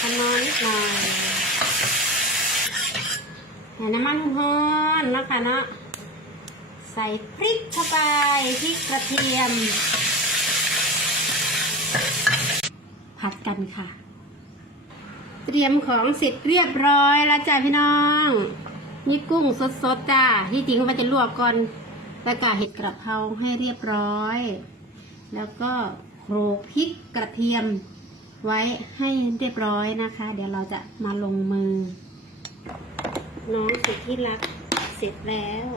ขนอนนิดหน่อยใส่น้ำมันร้อนๆนะคะเนาะใส่พริกเข้าไปพริกกระเทียม ผัดกันค่ะ เตรียมของเสร็จเรียบร้อยแล้วจ้าพี่น้อง นี่กุ้งสดๆจ้าที่จริงมันจะลวกก่อนแล้วก็เห็ดกระเพราให้เรียบร้อย แล้วก็โขลกพริกกระเทียม ไว้ให้เรียบร้อยนะคะ เดี๋ยวเราจะมาลงมือ น้องสุดที่รักเสร็จแล้ว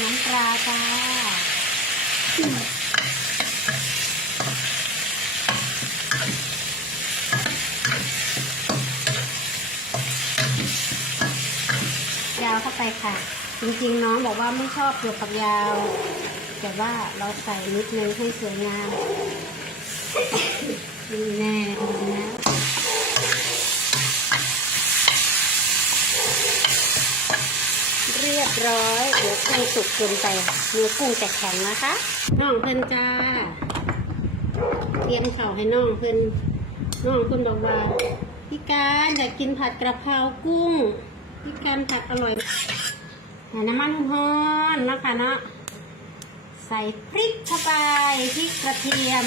น้ำปลาจ้า ยาวเข้าไป ค่ะ จริงๆน้องบอกว่าไม่ชอบเกี่ยวกับยาว แต่ว่าเราใส่นิดนึงให้สวยงามนี่แน่เอาแล้วเรียบร้อยเดี๋ยวกุ้งสุกเกินไปเนื้อกุ้งจะแข็งนะคะน้องเพิ่นจ้าเตรียมเข่าให้น้องเพิ่นน้องเพิ่นบอกว่าพี่การอยากกินผัดกระเพรากุ้ง พี่การผัดอร่อยใส่น้ำมันร้อนนะคะเนาะใส่พริกเข้าไปพริกกระเทียม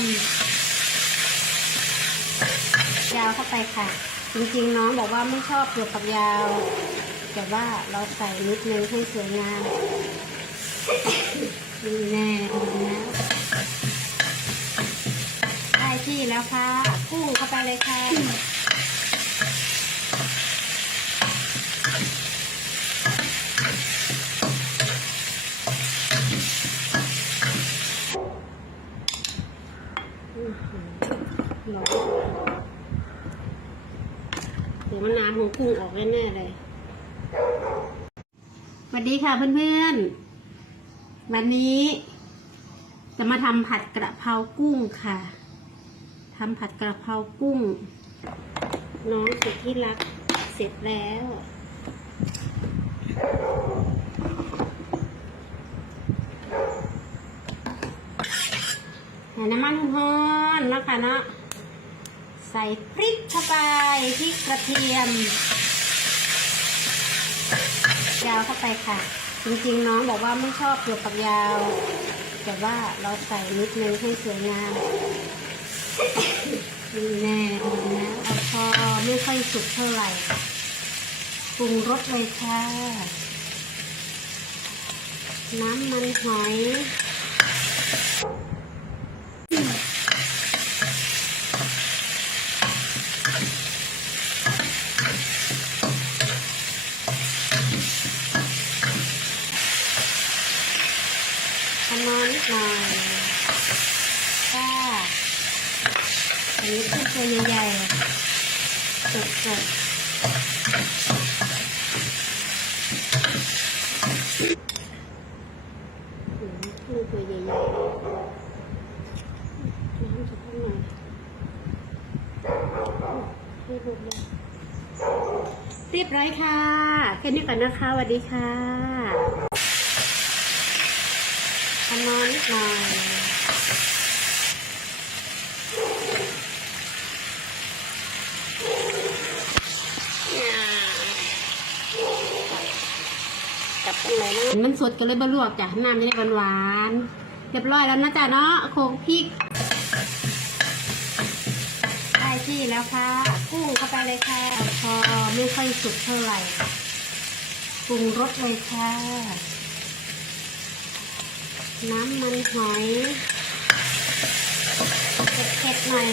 ยาวเข้าไปค่ะ จริงๆน้องบอกว่าไม่ชอบเกี่ยวกับยาว แต่ว่าเราใส่นิดนึงให้สวยงามนี่แน่เอาแล้วได้ที่แล้วค่ะกุ้งเข้าไปเลยค่ะ อื้อหือ ร้อนเดี๋ยวมันน้ำของกุ้งออกแน่ๆเลยสวัสดีค่ะเพื่อนๆ วันนี้จะมาทำผัดกระเพรากุ้งค่ะทำผัดกระเพรากุ้ง น้องสุดที่รักเสร็จแล้ว น้ำมันร้อนๆนะคะเนาะใส่พริกเข้าไปพริกกระเทียมยาวเข้าไปค่ะ จริงๆน้องบอกว่าไม่ชอบเกี่ยวกับยาว แต่ว่าเราใส่นิดนึงให้สวยงามนี่แน่เอาแล้วเอาพอไม่ค่อยสุกเท่าไหร่ปรุงรสเลยค่ะ น้ำมันหอย ขนอนนิดหน่อยค่ะ อันนี้ขึ้นตัวใหญ่ๆสดๆอืมขึ้นตัวใหญ่ๆน้ำจะขึ้นหน่อยให้ดูเลยเรียบร้อยค่ะ แค่นี้ก่อนนะคะสวัสดีค่ะขนอนนิดหน่อย จับตรงไหนนะมันสดกันเลยบะลวกจ้ะน้ำจะได้หวานๆเรียบร้อยแล้วนะจ๊ะเนาะโขลกพริกได้ที่แล้วค่ะ กุ้งเข้าไปเลยค่ะพอไม่ค่อยสุกเท่าไหร่ปรุงรสเลยค่ะ น้ำมันหอยเผ็ดๆหน่อย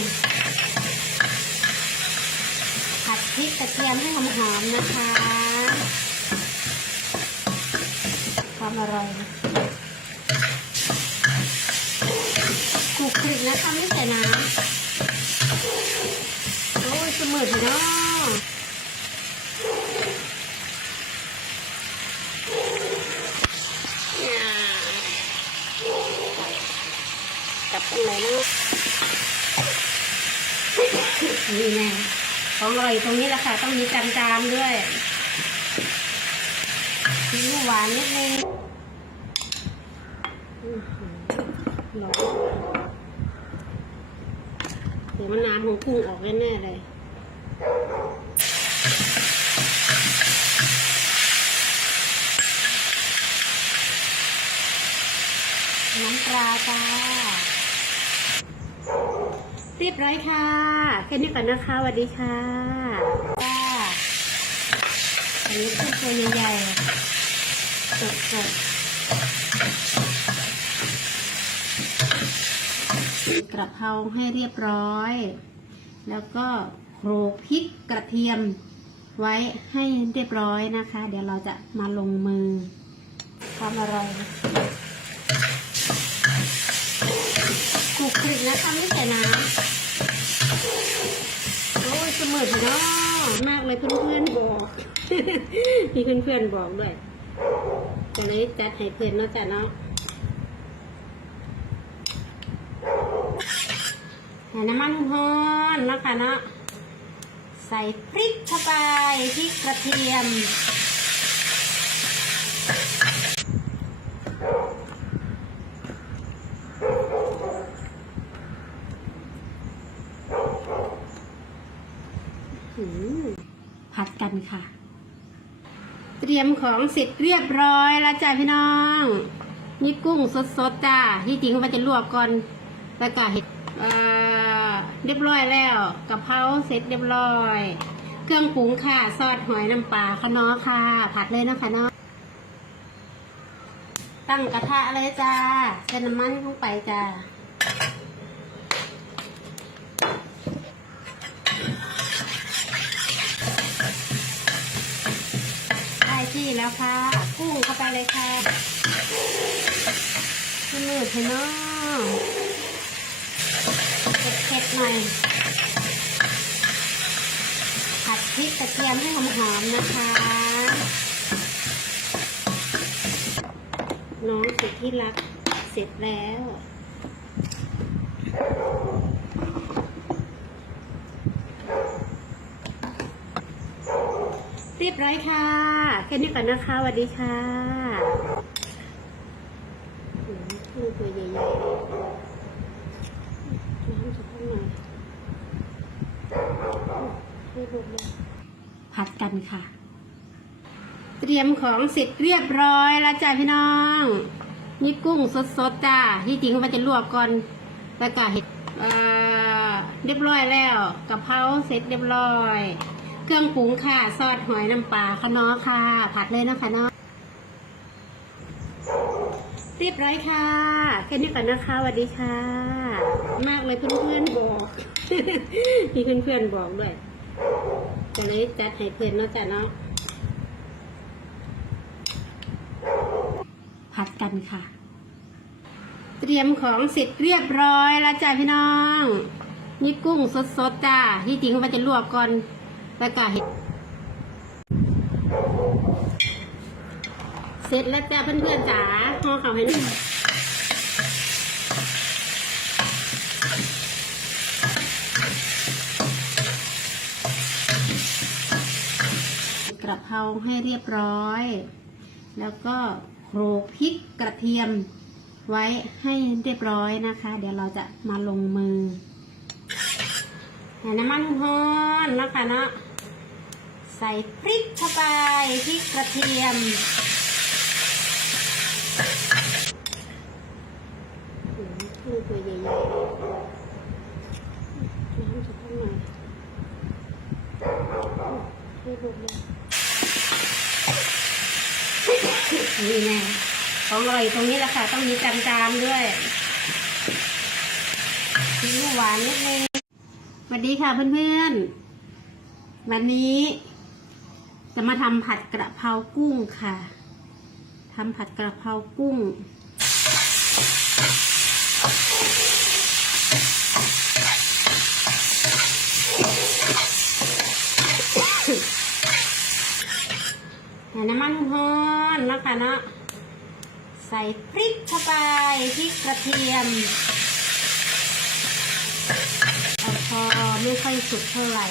ผัดพริกกระเทียมให้หอมๆนะคะ ความอร่อยคลุกคลิกนะคะไม่ใส่น้ำโอ้ยสมืดเนาะจับตรงไหนนะนี่แน่ของอร่อยตรงนี้แหละค่ะ ต้องมีจานๆด้วย ซีอิ๊วหวานนิดนึงอื้อหือร้อนเดี๋ยวมันน้ำของกุ้งออกแน่ๆเลยน้ำปลาจ้าเรียบร้อยค่ะ แค่นี้ก่อนนะคะสวัสดีค่ะ จ้าอันนี้คือตัวใหญ่ๆสดๆกระเพราให้เรียบร้อย แล้วก็โขลกพริกกระเทียมไว้ให้เรียบร้อยนะคะ เดี๋ยวเราจะมาลงมือความอร่อยคลุกคลิกนะคะไม่ใส่น้ำ โอ้ยเสมอพี่น้องมากเลยเพื่อนๆบอก มีเพื่อนๆบอกด้วยตรงนี้จัดให้เพื่อนเนาะจ้ะเนาะใส่น้ำมันหอนๆเนาะคะเนาะ ใส่พริกเข้าไปพริกกระเทียม อืมผัดกัน ค่ะ เตรียมของเสร็จเรียบร้อยแล้วจ้าพี่น้อง นี่กุ้งสดๆจ้าที่จริงมันจะลวกก่อนแล้วก็เห็ดเรียบร้อยแล้วกะเพราเสร็จเรียบร้อย เครื่องปรุงค่ะซอสหอยน้ำปลาคะน้อค่ะ ผัดเลยนะคะเนาะตั้งกระทะเลยจ้าใส่น้ำมันลงไปจ้า ได้ ที่แล้วค่ะ กุ้งเข้าไปเลยค่ะขึ้นมือเถอะเนาะเผ็ดๆหน่อย ผัดพริกกระเทียมให้หอมๆนะคะ น้องสุดที่รักเสร็จแล้ว เรียบร้อยค่ะ แค่นี้ก่อนนะคะสวัสดีค่ะอืมกุ้งตัวใหญ่ๆน้ำจะเข้ามาให้ลูกผัดกันค่ะ เตรียมของเสร็จเรียบร้อยแล้วจ้าพี่น้องนี่กุ้งสดๆจ้าที่จริงมันจะลวกก่อนแล้วก็เห็ดเอ่อเรียบร้อยแล้วกะเพราเสร็จเรียบร้อย เครื่องปรุงค่ะซอสหอยน้ำปลาคะน้อค่ะ ผัดเลยนะคะเนาะเรียบร้อยค่ะแค่นี้ก่อนนะคะสวัสดีค่ะ มากเลยเพื่อนๆบอกมีเพื่อนๆบอกด้วยตรงนี้จัดให้เพื่อนเนาะจ้ะเนาะผัดกันค่ะ เตรียมของเสร็จเรียบร้อยแล้วจ้าพี่น้อง นี่กุ้งสดๆจ้าที่จริงมันจะลวกก่อน แล้วก็เห็ดเสร็จแล้วจ้าเพื่อนๆจ๋าห่อเขาวให้หน่อยกระเพราให้เรียบร้อย แล้วก็โขลกพริกกระเทียมไว้ให้เรียบร้อยนะคะ เดี๋ยวเราจะมาลงมือใส่น้ำมันหอนๆนะคะเนาะ ใส่พริกเข้าไปพริกกระเทียมอืมกุ้งตัวใหญ่ๆเลยน้ำจะเข้ามาให้ลูกเลยนี่ไงของอร่อยตรงนี้แหละค่ะ ต้องมีจานๆด้วยหวานนิดนึงสวัสดีค่ะเพื่อนๆ วันนี้ จะมาทำผัดกระเพรากุ้งค่ะทำผัดกระเพรากุ้งใส่น้ำมันหอนๆนะคะเนาะใส่พริกเข้าไปพริกกระเทียมพอไม่ค่อยสุกเท่าไหร่